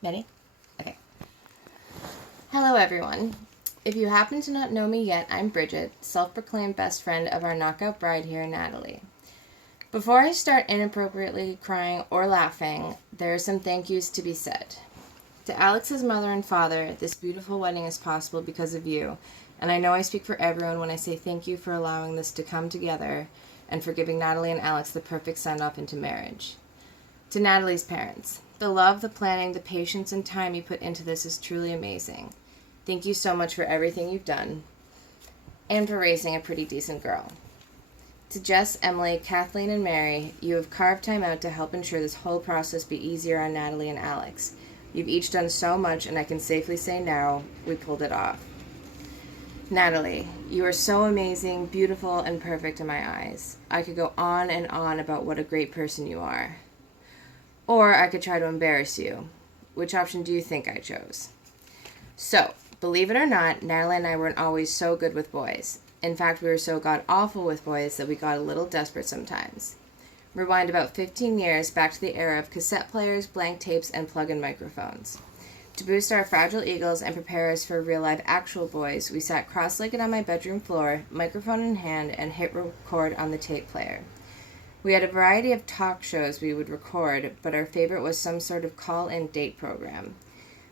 Ready? Okay. Hello, everyone. If you happen to not know me yet, I'm Bridget, self-proclaimed best friend of our knockout bride here, Natalie. Before I start inappropriately crying or laughing, there are some thank yous to be said. To Alex's mother and father, this beautiful wedding is possible because of you, and I know I speak for everyone when I say thank you for allowing this to come together and for giving Natalie and Alex the perfect send-off into marriage. To Natalie's parents, the love, the planning, the patience, and time you put into this is truly amazing. Thank you so much for everything you've done and for raising a pretty decent girl. To Jess, Emily, Kathleen, and Mary, you have carved time out to help ensure this whole process be easier on Natalie and Alex. You've each done so much, and I can safely say now, we pulled it off. Natalie, you are so amazing, beautiful, and perfect in my eyes. I could go on and on about what a great person you are. Or I could try to embarrass you. Which option do you think I chose? So, believe it or not, Natalie and I weren't always so good with boys. In fact, we were so god-awful with boys that we got a little desperate sometimes. Rewind about 15 years back to the era of cassette players, blank tapes, and plug-in microphones. To boost our fragile egos and prepare us for real-life actual boys, we sat cross-legged on my bedroom floor, microphone in hand, and hit record on the tape player. We had a variety of talk shows we would record, but our favorite was some sort of call-in date program.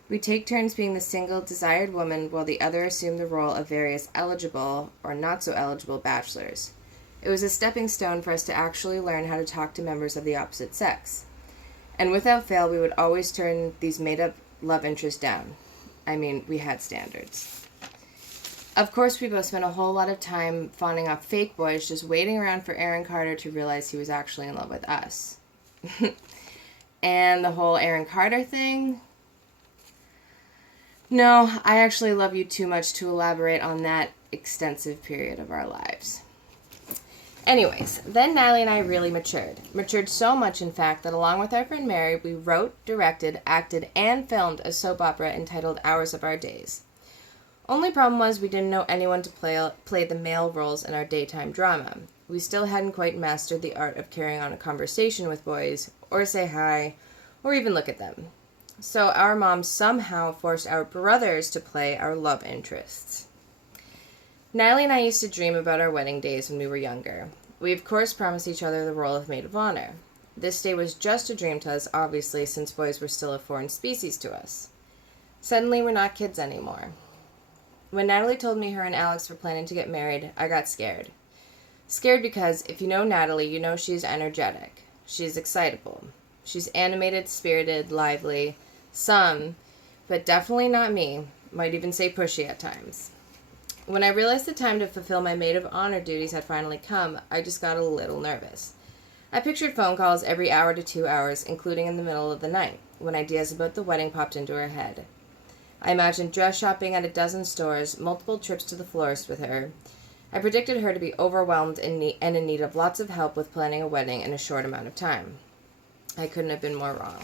We'd take turns being the single, desired woman while the other assumed the role of various eligible or not-so-eligible bachelors. It was a stepping stone for us to actually learn how to talk to members of the opposite sex. And without fail, we would always turn these made-up love interests down. I mean, we had standards. Of course, we both spent a whole lot of time fawning off fake boys, just waiting around for Aaron Carter to realize he was actually in love with us. And the whole Aaron Carter thing? No, I actually love you too much to elaborate on that extensive period of our lives. Anyways, then Natalie and I really matured. Matured so much, in fact, that along with our friend Mary, we wrote, directed, acted, and filmed a soap opera entitled Hours of Our Days. Only problem was we didn't know anyone to play the male roles in our daytime drama. We still hadn't quite mastered the art of carrying on a conversation with boys, or say hi, or even look at them. So our mom somehow forced our brothers to play our love interests. Natalie and I used to dream about our wedding days when we were younger. We of course promised each other the role of maid of honor. This day was just a dream to us, obviously, since boys were still a foreign species to us. Suddenly we're not kids anymore. When Natalie told me her and Alex were planning to get married, I got scared. Scared because, if you know Natalie, you know she's energetic. She's excitable. She's animated, spirited, lively. Some, but definitely not me, might even say pushy at times. When I realized the time to fulfill my maid of honor duties had finally come, I just got a little nervous. I pictured phone calls every hour to 2 hours, including in the middle of the night, when ideas about the wedding popped into her head. I imagined dress shopping at a dozen stores, multiple trips to the florist with her. I predicted her to be overwhelmed and in need of lots of help with planning a wedding in a short amount of time. I couldn't have been more wrong.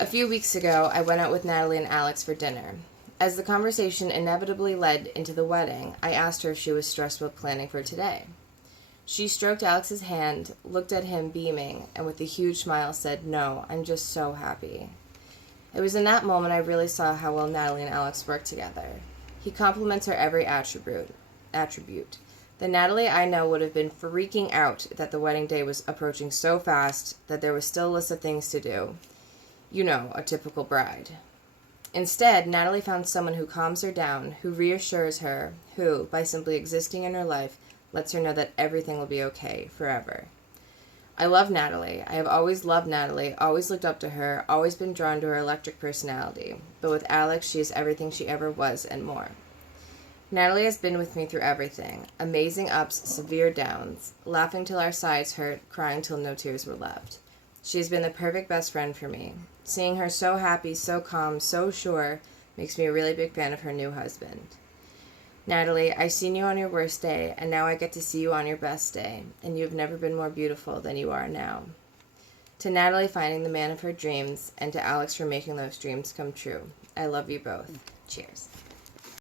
A few weeks ago, I went out with Natalie and Alex for dinner. As the conversation inevitably led into the wedding, I asked her if she was stressed about planning for today. She stroked Alex's hand, looked at him beaming, and with a huge smile said, "No, I'm just so happy." It was in that moment I really saw how well Natalie and Alex work together. He compliments her every attribute. The Natalie I know would have been freaking out that the wedding day was approaching so fast that there was still a list of things to do. You know, a typical bride. Instead, Natalie found someone who calms her down, who reassures her, who, by simply existing in her life, lets her know that everything will be okay forever. I love Natalie. I have always loved Natalie, always looked up to her, always been drawn to her electric personality. But with Alex, she is everything she ever was and more. Natalie has been with me through everything. Amazing ups, severe downs, laughing till our sides hurt, crying till no tears were left. She has been the perfect best friend for me. Seeing her so happy, so calm, so sure, makes me a really big fan of her new husband. Natalie, I've seen you on your worst day, and now I get to see you on your best day, and you have never been more beautiful than you are now. To Natalie finding the man of her dreams, and to Alex for making those dreams come true. I love you both. Cheers.